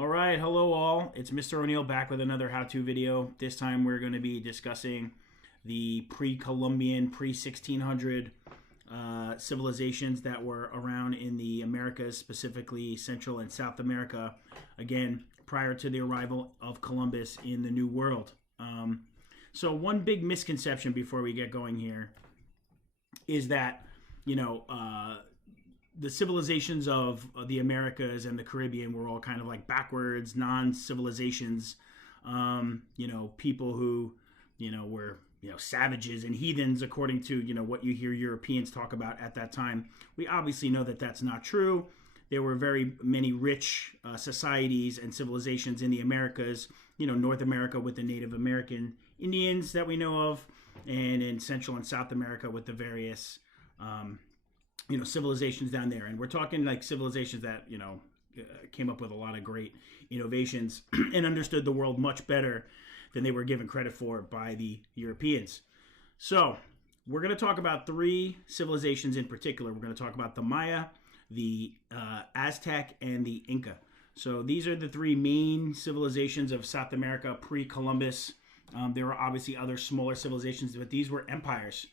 All right, hello all. It's Mr. O'Neill back with another how-to video. This time we're going to be discussing the pre-Columbian, pre-1600 civilizations that were around in the Americas, specifically Central and South America, again, prior to the arrival of Columbus in the New World. So one big misconception before we get going here is that, the civilizations of the Americas and the Caribbean were all kind of like backwards, non-civilizations, people who, were, savages and heathens, according to, what you hear Europeans talk about at that time. We obviously know that that's not true. There were very many rich societies and civilizations in the Americas, North America with the Native American Indians that we know of, and in Central and South America with the various civilizations down there. And we're talking like civilizations that, came up with a lot of great innovations and understood the world much better than they were given credit for by the Europeans. So we're going to talk about three civilizations in particular. We're going to talk about the Maya, the Aztec, and the Inca. So these are the three main civilizations of South America pre-Columbus. There were obviously other smaller civilizations, but these were empires.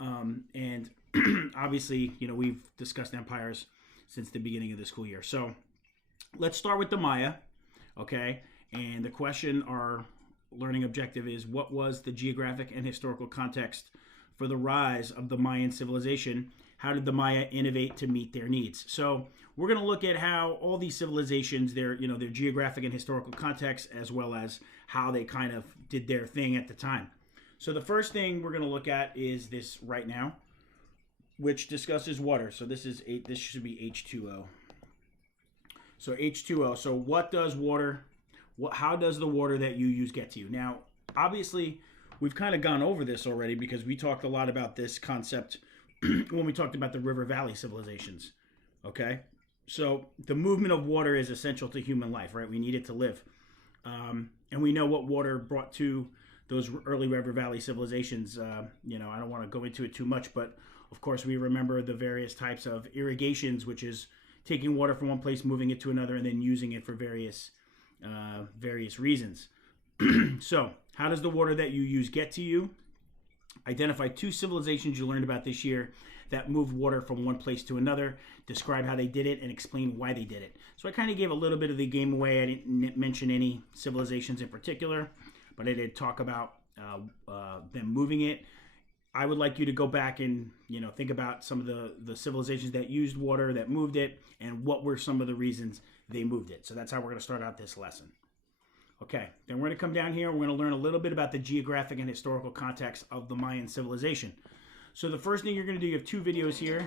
And obviously, we've discussed empires since the beginning of the school year. So let's start with the Maya, okay? And the question, our learning objective is, what was the geographic and historical context for the rise of the Mayan civilization? How did the Maya innovate to meet their needs? So we're going to look at how all these civilizations, their geographic and historical context, as well as how they kind of did their thing at the time. So the first thing we're going to look at is this right now, which discusses water. So this should be H2O. So H2O. So what does water, how does the water that you use get to you? Now, obviously, we've kind of gone over this already because we talked a lot about this concept when we talked about the river valley civilizations. Okay? So the movement of water is essential to human life, right? We need it to live. And we know what water brought to those early river valley civilizations. I don't want to go into it too much, but of course we remember the various types of irrigations, which is taking water from one place, moving it to another, and then using it for various reasons. So how does the water that you use get to you? Identify two civilizations you learned about this year that moved water from one place to another. Describe how they did it and explain why they did it. So I kind of gave a little bit of the game away. I didn't mention any civilizations in particular, but I did talk about them moving it. I would like you to go back and think about some of the civilizations that used water, that moved it, and what were some of the reasons they moved it. So that's how we're going to start out this lesson. Okay, then we're going to come down here. We're going to learn a little bit about the geographic and historical context of the Mayan civilization. So the first thing you're going to do, you have two videos here.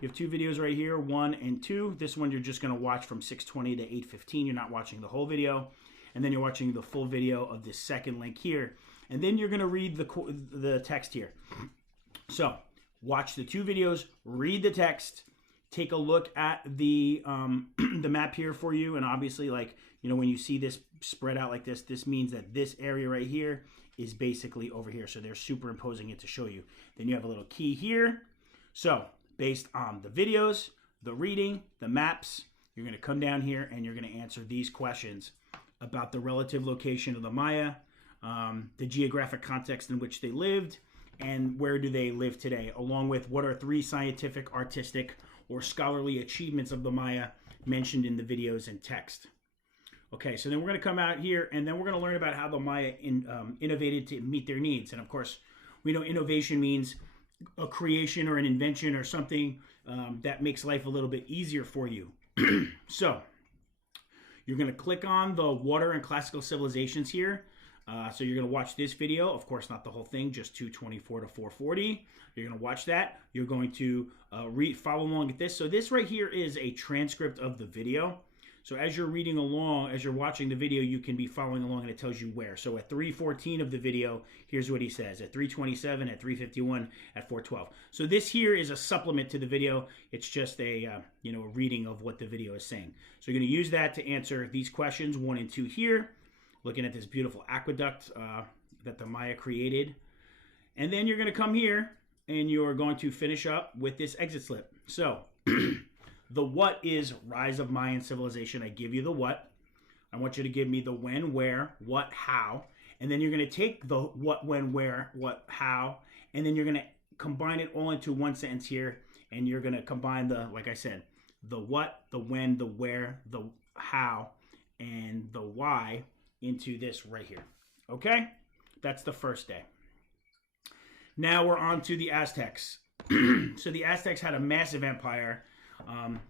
You have two videos right here, 1 and 2. This one you're just going to watch from 6:20 to 8:15. You're not watching the whole video. And then you're watching the full video of this second link here. And then you're going to read the text here. So watch the two videos, read the text, take a look at the the map here for you. And obviously, when you see this spread out like this, this means that this area right here is basically over here. So they're superimposing it to show you. Then you have a little key here. So based on the videos, the reading, the maps, you're going to come down here and you're going to answer these questions about the relative location of the Maya, the geographic context in which they lived, and where do they live today, along with what are three scientific, artistic, or scholarly achievements of the Maya mentioned in the videos and text. Okay, so then we're going to come out here, and then we're going to learn about how the Maya innovated to meet their needs. And of course, we know innovation means a creation or an invention or something that makes life a little bit easier for you. So you're going to click on the water and classical civilizations here. So you're going to watch this video. Of course, not the whole thing, just 224 to 440. You're going to watch that. You're going to follow along with this. So this right here is a transcript of the video. So as you're reading along, as you're watching the video, you can be following along and it tells you where. So at 3:14 of the video, here's what he says. At 3:27, at 3:51, at 4:12. So this here is a supplement to the video. It's just a reading of what the video is saying. So you're going to use that to answer these questions 1 and 2 here. Looking at this beautiful aqueduct that the Maya created. And then you're going to come here and you're going to finish up with this exit slip. So The what is rise of Mayan civilization. I give you the what. I want you to give me the when, where, what, how. And then you're going to take the what, when, where, what, how, and then you're going to combine it all into one sentence here. And you're going to combine the, like I said, the what, the when, the where, the how, and the why into this right here. Okay? That's the first day. Now we're on to the Aztecs. So the Aztecs had a massive empire.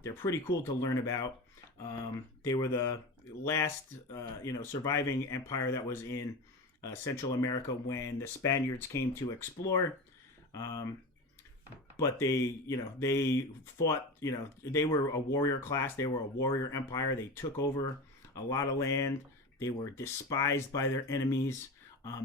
They're pretty cool to learn about. They were the last, surviving empire that was in Central America when the Spaniards came to explore. But they fought, they were a warrior class. They were a warrior empire. They took over a lot of land. They were despised by their enemies.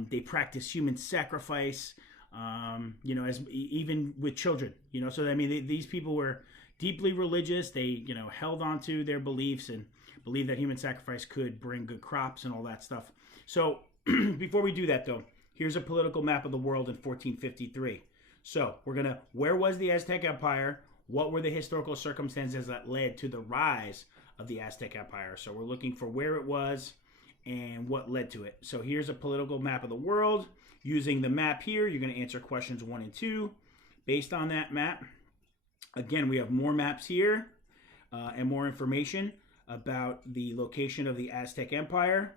They practiced human sacrifice, as even with children, so I mean, these people were deeply religious. They, held on to their beliefs and believed that human sacrifice could bring good crops and all that stuff. So before we do that though, here's a political map of the world in 1453. So where was the Aztec Empire? What were the historical circumstances that led to the rise of the Aztec Empire? So we're looking for where it was and what led to it. So here's a political map of the world. Using the map here, you're going to answer questions 1 and 2 based on that map. Again, we have more maps here and more information about the location of the Aztec Empire.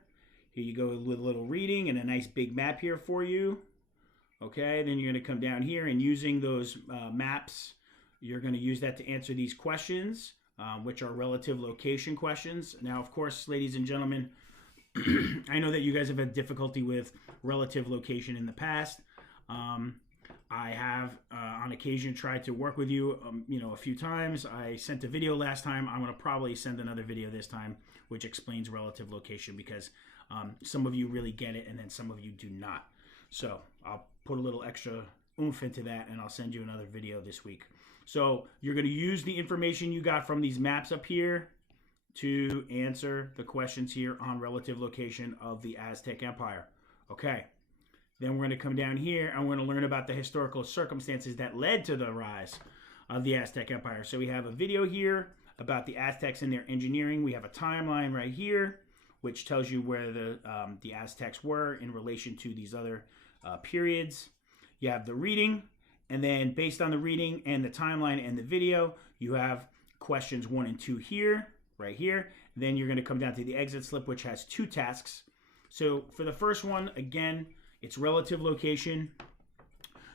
Here you go with a little reading and a nice big map here for you. Okay, then you're going to come down here and using those maps, you're going to use that to answer these questions, which are relative location questions. Now, of course, ladies and gentlemen, I know that you guys have had difficulty with relative location in the past. I have, on occasion, tried to work with you, a few times. I sent a video last time. I'm going to probably send another video this time, which explains relative location because some of you really get it and then some of you do not. So I'll put a little extra oomph into that and I'll send you another video this week. So you're going to use the information you got from these maps up here to answer the questions here on relative location of the Aztec Empire. Okay. Then we're going to come down here and we're going to learn about the historical circumstances that led to the rise of the Aztec Empire. So we have a video here about the Aztecs and their engineering. We have a timeline right here, which tells you where the Aztecs were in relation to these other periods. You have the reading, and then based on the reading and the timeline and the video, you have questions 1 and 2 here, right here. Then you're going to come down to the exit slip, which has 2 tasks. So for the first one, again, it's relative location.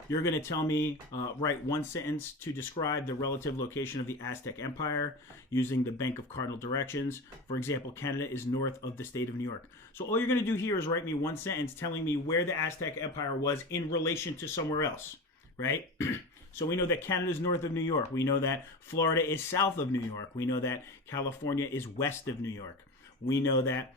You're going to tell me, write one sentence to describe the relative location of the Aztec Empire using the Bank of Cardinal Directions. For example, Canada is north of the state of New York. So all you're going to do here is write me one sentence telling me where the Aztec Empire was in relation to somewhere else, right? So we know that Canada is north of New York. We know that Florida is south of New York. We know that California is west of New York. We know that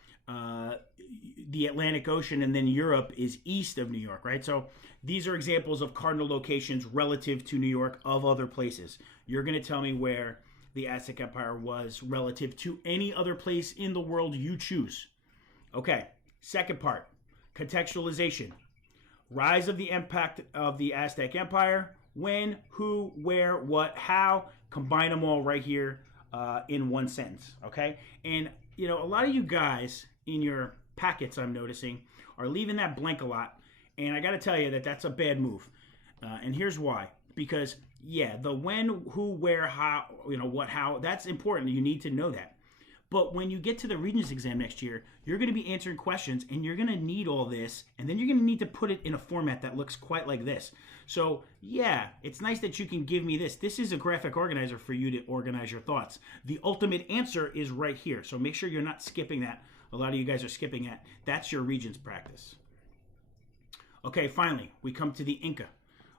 the Atlantic Ocean and then Europe is east of New York, right? So these are examples of cardinal locations relative to New York of other places. You're going to tell me where the Aztec Empire was relative to any other place in the world you choose. Okay, second part, contextualization. Rise of the impact of the Aztec Empire, when, who, where, what, how, combine them all right here in one sentence, okay? And, a lot of you guys in your packets, I'm noticing, are leaving that blank a lot. And I got to tell you that that's a bad move. And here's why. Because, yeah, the when, who, where, how, what, how, that's important. You need to know that. But when you get to the Regents exam next year, you're going to be answering questions and you're going to need all this. And then you're going to need to put it in a format that looks quite like this. So, yeah, it's nice that you can give me this. This is a graphic organizer for you to organize your thoughts. The ultimate answer is right here. So make sure you're not skipping that. A lot of you guys are skipping that. That's your Regents practice. Okay, finally, we come to the Inca.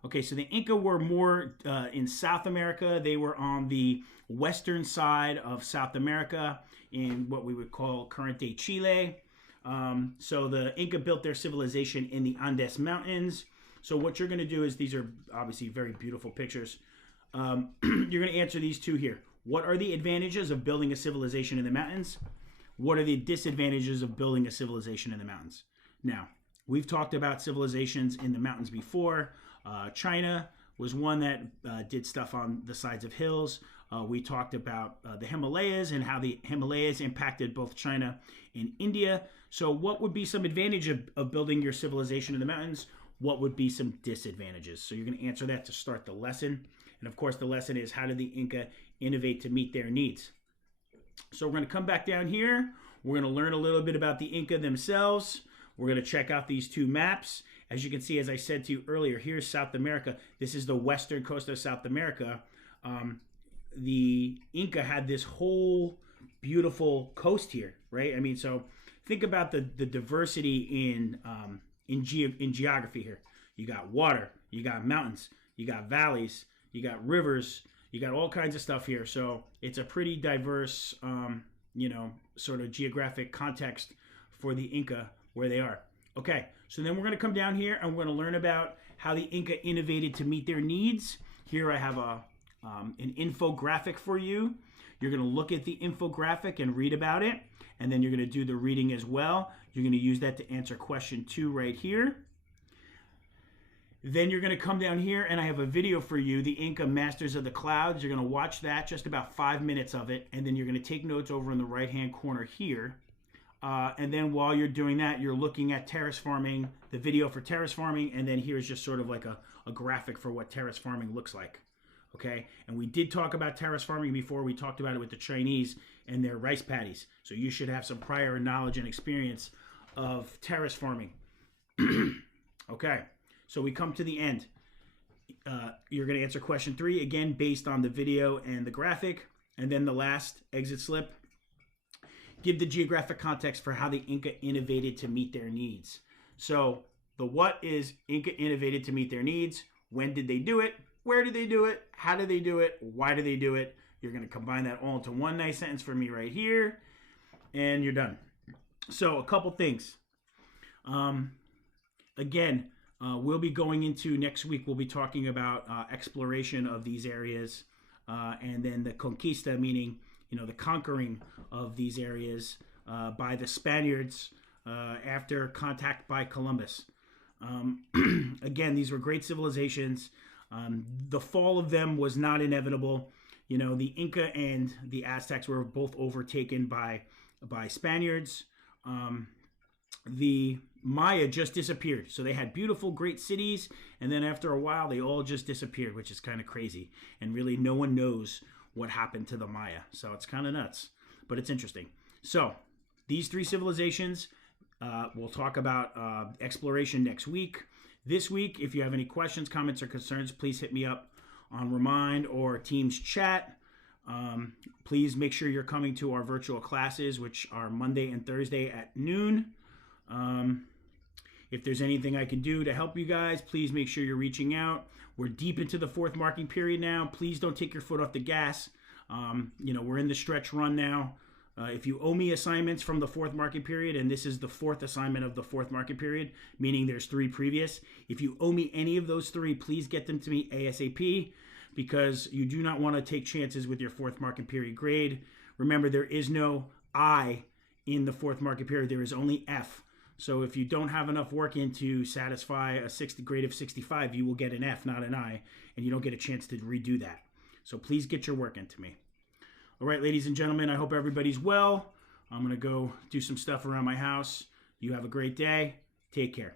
Okay, so the Inca were more in South America. They were on the western side of South America in what we would call current-day Chile. So the Inca built their civilization in the Andes Mountains. So what you're going to do is, these are obviously very beautiful pictures. You're going to answer these 2 here. What are the advantages of building a civilization in the mountains? What are the disadvantages of building a civilization in the mountains? Now, we've talked about civilizations in the mountains before. China was one that did stuff on the sides of hills. We talked about the Himalayas and how the Himalayas impacted both China and India. So what would be some advantage of building your civilization in the mountains? What would be some disadvantages? So you're going to answer that to start the lesson. And of course, the lesson is, how did the Inca innovate to meet their needs? So we're going to come back down here. We're going to learn a little bit about the Inca themselves. We're going to check out these two maps. As you can see, as I said to you earlier, here's South America. This is the western coast of South America. The Inca had this whole beautiful coast here, right? I mean, so think about the diversity in geography here. You got water, you got mountains, you got valleys, you got rivers, you got all kinds of stuff here. So it's a pretty diverse, sort of geographic context for the Inca where they are. Okay, so then we're going to come down here and we're going to learn about how the Inca innovated to meet their needs. Here I have an infographic for you. You're going to look at the infographic and read about it, and then you're going to do the reading as well. You're going to use that to answer question 2 right here. Then you're going to come down here, and I have a video for you, the Inca Masters of the Clouds. You're going to watch that, just about 5 minutes of it, and then you're going to take notes over in the right-hand corner here. And then while you're doing that, you're looking at terrace farming, the video for terrace farming, and then here's just sort of like a graphic for what terrace farming looks like. Okay, and we did talk about terrace farming before. We talked about it with the Chinese and their rice paddies. So you should have some prior knowledge and experience of terrace farming. Okay, so we come to the end. You're going to answer question 3, again, based on the video and the graphic. And then the last exit slip. Give the geographic context for how the Inca innovated to meet their needs. So the what is Inca innovated to meet their needs. When did they do it? Where did they do it? How did they do it? Why did they do it? You're going to combine that all into one nice sentence for me right here. And you're done. So a couple things. Again, we'll be going into next week. We'll be talking about exploration of these areas. And then the conquista, meaning, the conquering of these areas by the Spaniards after contact by Columbus. Again, these were great civilizations. The fall of them was not inevitable. The Inca and the Aztecs were both overtaken by Spaniards. The Maya just disappeared. So they had beautiful, great cities, and then after a while, they all just disappeared, which is kind of crazy. And really, no one knows what happened to the Maya. So it's kind of nuts, but it's interesting. So these 3 civilizations, we'll talk about exploration next week. This week, if you have any questions, comments, or concerns, please hit me up on Remind or Teams chat. Please make sure you're coming to our virtual classes, which are Monday and Thursday at noon. If there's anything I can do to help you guys, please make sure you're reaching out. We're deep into the 4th marking period now. Please don't take your foot off the gas. We're in the stretch run now. If you owe me assignments from the 4th market period, and this is the 4th assignment of the 4th market period, meaning there's 3 previous. If you owe me any of those 3, please get them to me ASAP, because you do not want to take chances with your 4th market period grade. Remember, there is no I in the 4th market period. There is only F. So if you don't have enough work in to satisfy a grade of 65, you will get an F, not an I, and you don't get a chance to redo that. So please get your work into me. All right, ladies and gentlemen, I hope everybody's well. I'm going to go do some stuff around my house. You have a great day. Take care.